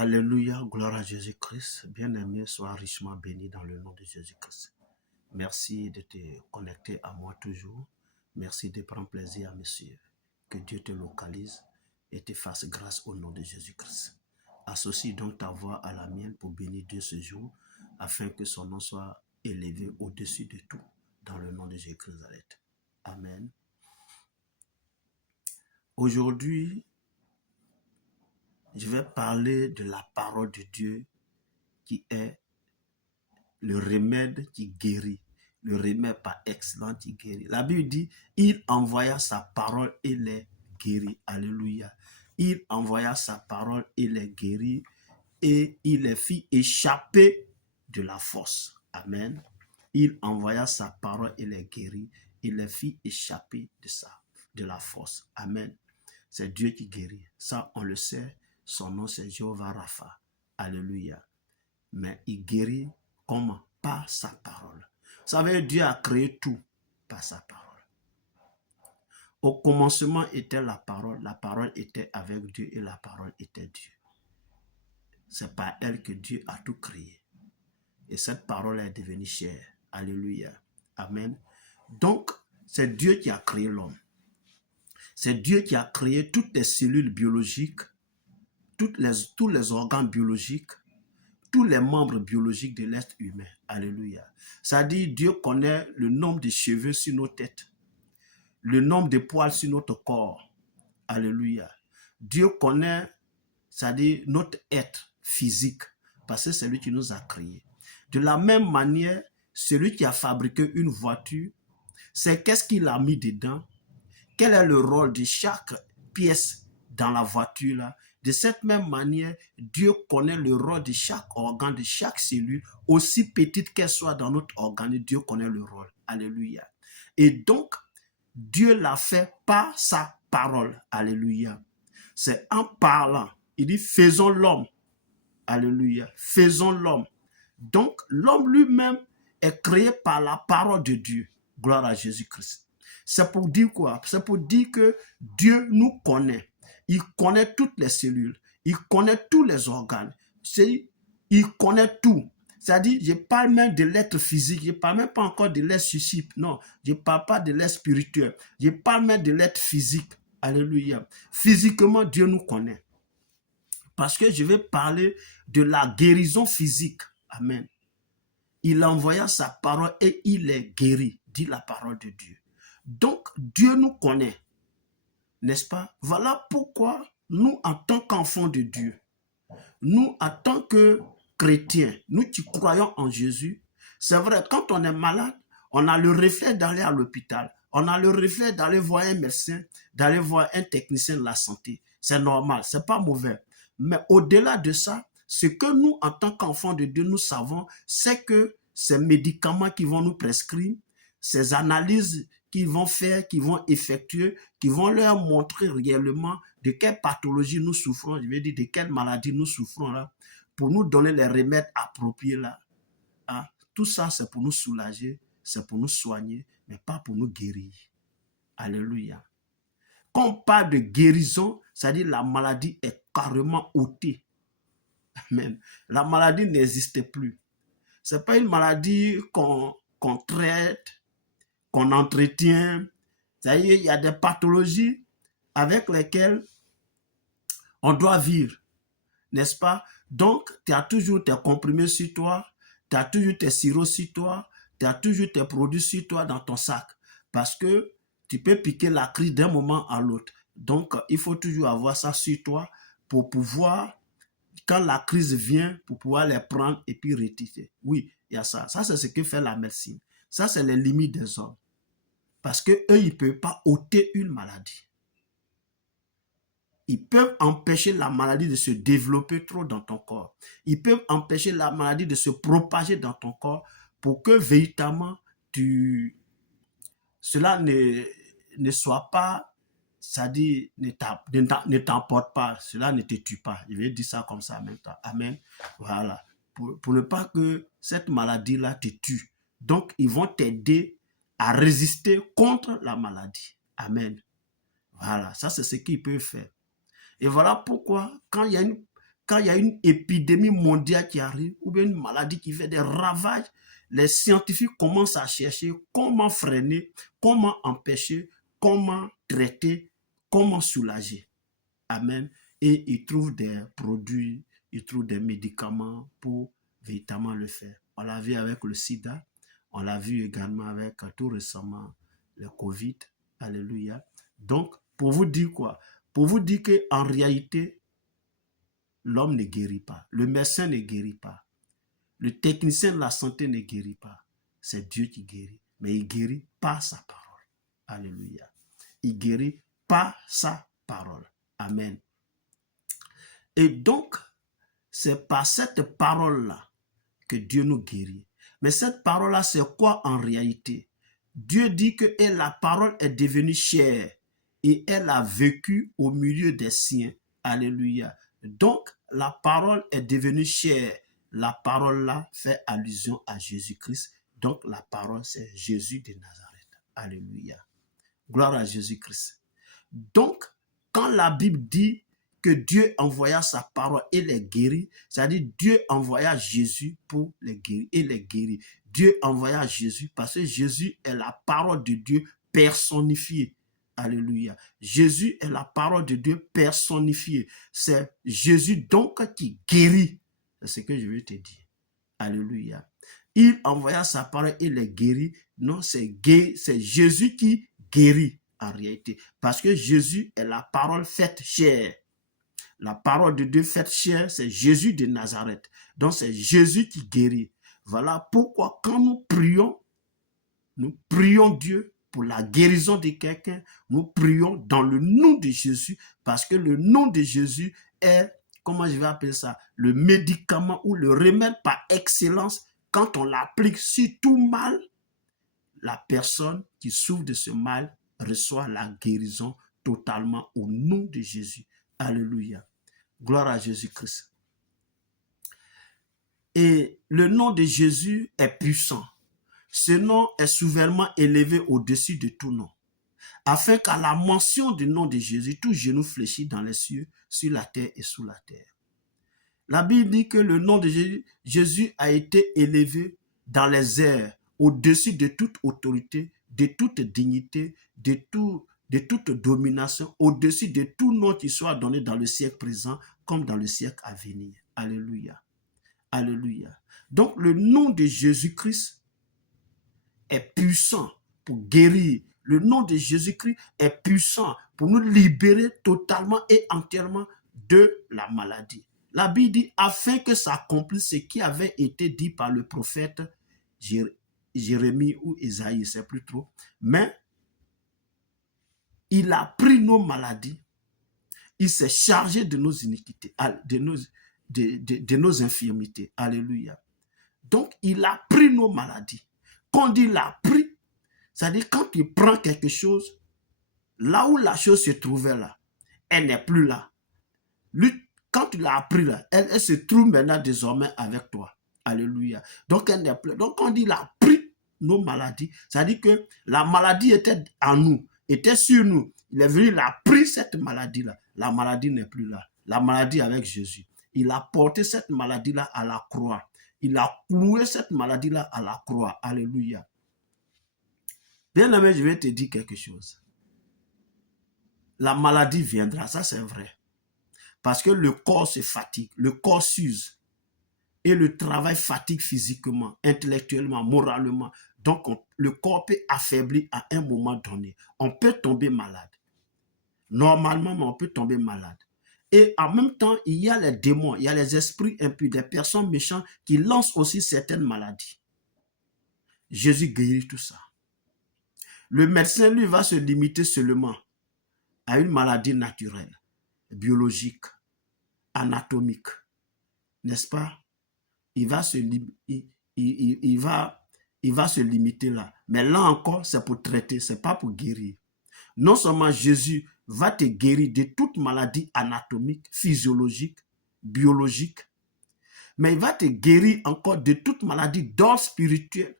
Alléluia, gloire à Jésus-Christ. Bien-aimé, sois richement béni dans le nom de Jésus-Christ. Merci de te connecter à moi toujours. Merci de prendre plaisir à me suivre. Que Dieu te localise et te fasse grâce au nom de Jésus-Christ. Associe donc ta voix à la mienne pour bénir Dieu ce jour, afin que son nom soit élevé au-dessus de tout, dans le nom de Jésus-Christ. Amen. Aujourd'hui, je vais parler de la parole de Dieu qui est le remède qui guérit, le remède par excellence qui guérit. La Bible dit, il envoya sa parole et les guérit. Alléluia. Il envoya sa parole et les guérit et il les fit échapper de la fosse. Amen. Il envoya sa parole et les guérit et les fit échapper de la fosse. Amen. C'est Dieu qui guérit. Ça, on le sait. Son nom, c'est Jéhovah Rapha. Alléluia. Mais il guérit comment? Par sa parole. Vous savez, Dieu a créé tout par sa parole. Au commencement était la parole était avec Dieu et la parole était Dieu. C'est par elle que Dieu a tout créé. Et cette parole est devenue chair. Alléluia. Amen. Donc, c'est Dieu qui a créé l'homme. C'est Dieu qui a créé toutes les cellules biologiques, tous les organes biologiques, tous les membres biologiques de l'être humain. Alléluia. Ça dit, Dieu connaît le nombre de cheveux sur nos têtes, le nombre de poils sur notre corps. Alléluia. Dieu connaît, ça dit, notre être physique, parce que c'est lui qui nous a créés. De la même manière, celui qui a fabriqué une voiture, c'est qu'est-ce qu'il a mis dedans, quel est le rôle de chaque pièce dans la voiture là. De cette même manière, Dieu connaît le rôle de chaque organe, de chaque cellule, aussi petite qu'elle soit dans notre organe, Dieu connaît le rôle. Alléluia. Et donc, Dieu l'a fait par sa parole. Alléluia. C'est en parlant. Il dit, faisons l'homme. Alléluia. Faisons l'homme. Donc, l'homme lui-même est créé par la parole de Dieu. Gloire à Jésus-Christ. C'est pour dire quoi? C'est pour dire que Dieu nous connaît. Il connaît toutes les cellules. Il connaît tous les organes. Il connaît tout. C'est-à-dire, je parle même de l'être physique. Je ne parle même pas encore de l'être suscible. Non, je ne parle pas de l'être spirituel. Je parle même de l'être physique. Alléluia. Physiquement, Dieu nous connaît. Parce que je vais parler de la guérison physique. Amen. Il envoya sa parole et il est guéri, dit la parole de Dieu. Donc, Dieu nous connaît, n'est-ce pas? Voilà pourquoi nous, en tant qu'enfants de Dieu, nous, en tant que chrétiens, nous qui croyons en Jésus, c'est vrai, quand on est malade, on a le réflexe d'aller à l'hôpital, on a le réflexe d'aller voir un médecin, d'aller voir un technicien de la santé. C'est normal, c'est pas mauvais. Mais au-delà de ça, ce que nous, en tant qu'enfants de Dieu, nous savons, c'est que ces médicaments qui vont nous prescrire, ces analyses qu'ils vont faire, qu'ils vont effectuer, qui vont leur montrer réellement de quelle pathologie nous souffrons, je veux dire de quelle maladie nous souffrons là, pour nous donner les remèdes appropriés là. Hein? Tout ça, c'est pour nous soulager, c'est pour nous soigner, mais pas pour nous guérir. Alléluia. Quand on parle de guérison, c'est-à-dire la maladie est carrément ôtée. Amen. La maladie n'existe plus. Ce n'est pas une maladie qu'on traite, qu'on entretient. C'est-à-dire, il y a des pathologies avec lesquelles on doit vivre, n'est-ce pas? Donc, tu as toujours tes comprimés sur toi, tu as toujours tes sirops sur toi, tu as toujours tes produits sur toi dans ton sac. Parce que tu peux piquer la crise d'un moment à l'autre. Donc, il faut toujours avoir ça sur toi pour pouvoir, quand la crise vient, pour pouvoir les prendre et puis rectifier. Oui, il y a ça. Ça, c'est ce que fait la médecine. Ça, c'est les limites des hommes. Parce qu'eux, ils ne peuvent pas ôter une maladie. Ils peuvent empêcher la maladie de se développer trop dans ton corps. Ils peuvent empêcher la maladie de se propager dans ton corps pour que véritablement cela ne soit pas, c'est-à-dire ne t'emporte pas, cela ne te tue pas. Je vais dire ça comme ça en même temps. Amen. Voilà. Pour ne pas que cette maladie-là te tue. Donc, ils vont t'aider à résister contre la maladie. Amen. Voilà. Ça, c'est ce qu'ils peuvent faire. Et voilà pourquoi, quand quand il y a une épidémie mondiale qui arrive, ou bien une maladie qui fait des ravages, les scientifiques commencent à chercher comment freiner, comment empêcher, comment traiter, comment soulager. Amen. Et ils trouvent des produits, ils trouvent des médicaments pour véritablement le faire. On l'a vu avec le sida, on l'a vu également avec tout récemment le Covid. Alléluia. Donc, pour vous dire quoi? Pour vous dire qu'en réalité, l'homme ne guérit pas, le médecin ne guérit pas, le technicien de la santé ne guérit pas. C'est Dieu qui guérit, mais il guérit par sa parole. Alléluia. Il guérit par sa parole. Amen. Et donc, c'est par cette parole-là que Dieu nous guérit. Mais cette parole-là, c'est quoi en réalité? Dieu dit que la parole est devenue chair et elle a vécu au milieu des siens. Alléluia. Donc, la parole est devenue chair. La parole-là fait allusion à Jésus-Christ. Donc, la parole, c'est Jésus de Nazareth. Alléluia. Gloire à Jésus-Christ. Donc, quand la Bible dit que Dieu envoya sa parole et les guérit, c'est-à-dire Dieu envoya Jésus pour les guérir et les guérir. Dieu envoya Jésus parce que Jésus est la parole de Dieu personnifiée. Alléluia. Jésus est la parole de Dieu personnifiée. C'est Jésus donc qui guérit. C'est ce que je veux te dire. Alléluia. Il envoya sa parole et les guérit. Non, c'est Jésus qui guérit en réalité. Parce que Jésus est la parole faite chair. La parole de Dieu faite chair, c'est Jésus de Nazareth. Donc c'est Jésus qui guérit. Voilà pourquoi quand nous prions Dieu pour la guérison de quelqu'un, nous prions dans le nom de Jésus, parce que le nom de Jésus est, comment je vais appeler ça, le médicament ou le remède par excellence. Quand on l'applique sur tout mal, la personne qui souffre de ce mal reçoit la guérison totalement au nom de Jésus. Alléluia. Gloire à Jésus-Christ. Et le nom de Jésus est puissant. Ce nom est souverainement élevé au-dessus de tout nom. Afin qu'à la mention du nom de Jésus, tout genou fléchit dans les cieux, sur la terre et sous la terre. La Bible dit que le nom de Jésus a été élevé dans les airs, au-dessus de toute autorité, de toute dignité, de toute domination, au-dessus de tout nom qui soit donné dans le siècle présent comme dans le siècle à venir. Alléluia. Alléluia. Donc le nom de Jésus-Christ est puissant pour guérir. Le nom de Jésus-Christ est puissant pour nous libérer totalement et entièrement de la maladie. La Bible dit afin que s'accomplisse ce qui avait été dit par le prophète Jérémie ou Isaïe, je ne sais plus trop. Mais il a pris nos maladies, il s'est chargé de nos iniquités, de nos infirmités. Alléluia. Donc, il a pris nos maladies. Quand il a pris, c'est-à-dire quand il prend quelque chose, là où la chose se trouvait là, elle n'est plus là. Lui, quand il l'a pris là, elle se trouve maintenant désormais avec toi. Alléluia. Donc, elle n'est plus. Donc, quand il a pris nos maladies, c'est-à-dire que la maladie était en nous, était sur nous. Il est venu, il a pris cette maladie-là. La maladie n'est plus là. La maladie avec Jésus. Il a porté cette maladie-là à la croix. Il a cloué cette maladie-là à la croix. Alléluia. Bien aimé, je vais te dire quelque chose. La maladie viendra, ça c'est vrai. Parce que le corps se fatigue, le corps s'use. Et le travail fatigue physiquement, intellectuellement, moralement. Donc, le corps peut affaiblir à un moment donné. On peut tomber malade. Normalement, on peut tomber malade. Et en même temps, il y a les démons, il y a les esprits impurs, des personnes méchantes qui lancent aussi certaines maladies. Jésus guérit tout ça. Le médecin, lui, va se limiter seulement à une maladie naturelle, biologique, anatomique. N'est-ce pas? Il va se limiter là. Mais là encore, c'est pour traiter, ce n'est pas pour guérir. Non seulement Jésus va te guérir de toute maladie anatomique, physiologique, biologique, mais il va te guérir encore de toute maladie d'ordre spirituel,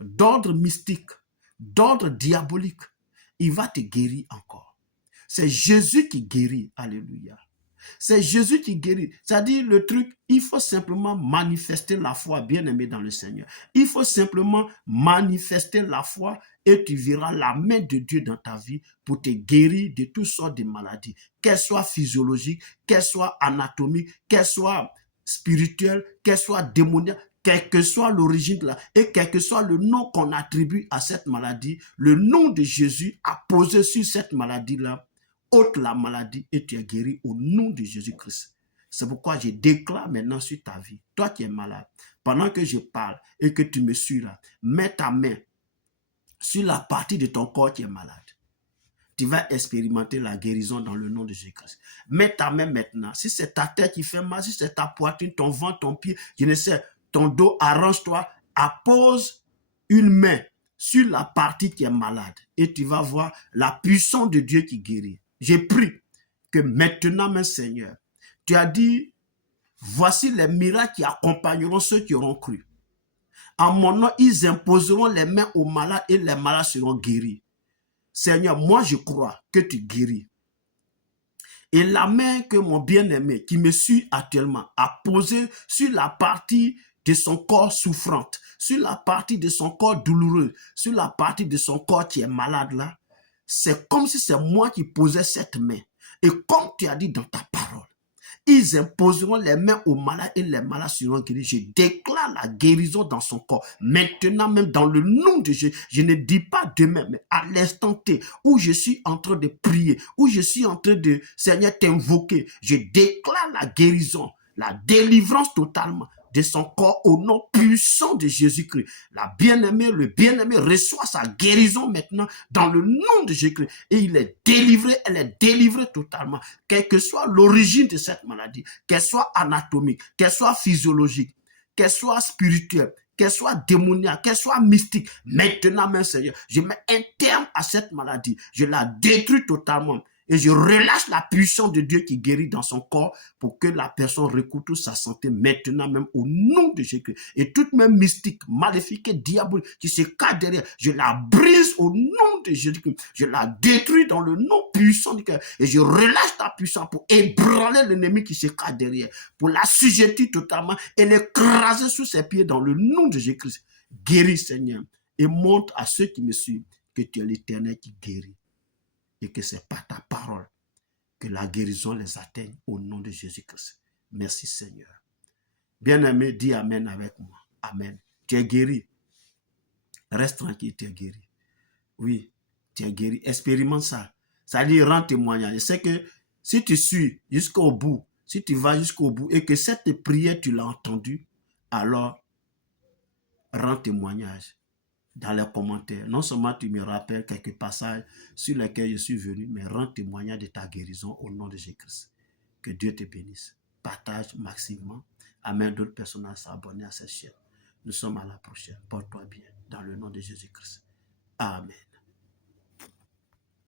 d'ordre mystique, d'ordre diabolique. Il va te guérir encore. C'est Jésus qui guérit. Alléluia. C'est Jésus qui guérit. C'est-à-dire le truc, il faut simplement manifester la foi, bien-aimé dans le Seigneur. Il faut simplement manifester la foi et tu verras la main de Dieu dans ta vie pour te guérir de toutes sortes de maladies, qu'elles soient physiologiques, qu'elles soient anatomiques, qu'elles soient spirituelles, qu'elles soient démoniaques, quelle que soit l'origine de la, et quel que soit le nom qu'on attribue à cette maladie, le nom de Jésus a posé sur cette maladie-là, ôte la maladie et tu es guéri au nom de Jésus-Christ. C'est pourquoi je déclare maintenant sur ta vie, toi qui es malade, pendant que je parle et que tu me suis là, mets ta main sur la partie de ton corps qui est malade. Tu vas expérimenter la guérison dans le nom de Jésus-Christ. Mets ta main maintenant. Si c'est ta tête qui fait mal, si c'est ta poitrine, ton ventre, ton pied, je ne sais, ton dos, arrange-toi, appose une main sur la partie qui est malade et tu vas voir la puissance de Dieu qui guérit. J'ai pris que maintenant, mon Seigneur, tu as dit, voici les miracles qui accompagneront ceux qui auront cru. En mon nom, ils imposeront les mains aux malades et les malades seront guéris. Seigneur, moi je crois que tu guéris. Et la main que mon bien-aimé qui me suit actuellement a posée sur la partie de son corps souffrante, sur la partie de son corps douloureux, sur la partie de son corps qui est malade là, c'est comme si c'est moi qui posais cette main. Et comme tu as dit dans ta parole, ils imposeront les mains aux malades et les malades seront guéris. Je déclare la guérison dans son corps. Maintenant, même dans le nom de Jésus, je ne dis pas demain, mais à l'instant T où je suis en train de prier, où je suis en train de, Seigneur, t'invoquer, je déclare la guérison, la délivrance totalement de son corps au nom puissant de Jésus-Christ. La bien-aimée, le bien-aimé reçoit sa guérison maintenant dans le nom de Jésus-Christ. Et il est délivré, elle est délivrée totalement. Quelle que soit l'origine de cette maladie, qu'elle soit anatomique, qu'elle soit physiologique, qu'elle soit spirituelle, qu'elle soit démoniaque, qu'elle soit mystique. Maintenant, mon Seigneur, je mets un terme à cette maladie. Je la détruis totalement. Et je relâche la puissance de Dieu qui guérit dans son corps pour que la personne retrouve sa santé maintenant même au nom de Jésus. Et toute même mystique, maléfique et diabolique qui se cache derrière, je la brise au nom de Jésus. Je la détruis dans le nom puissant du cœur. Et je relâche ta puissance pour ébranler l'ennemi qui se cache derrière, pour l'assujettir totalement et l'écraser sous ses pieds dans le nom de Jésus-Christ. Guéris, Seigneur, et montre à ceux qui me suivent que tu es l'Éternel qui guérit. Et que c'est par ta parole que la guérison les atteigne au nom de Jésus-Christ. Merci Seigneur. Bien-aimé, dis Amen avec moi. Amen. Tu es guéri. Reste tranquille, tu es guéri. Oui, tu es guéri. Expérimente ça. Ça dit, rends témoignage. Je sais que si tu suis jusqu'au bout, si tu vas jusqu'au bout et que cette prière, tu l'as entendue, alors rends témoignage dans les commentaires. Non seulement tu me rappelles quelques passages sur lesquels je suis venu, mais rends témoignage de ta guérison au nom de Jésus-Christ. Que Dieu te bénisse. Partage massivement. Amène d'autres personnes à s'abonner à cette chaîne. Nous sommes à la prochaine. Porte-toi bien dans le nom de Jésus-Christ. Amen.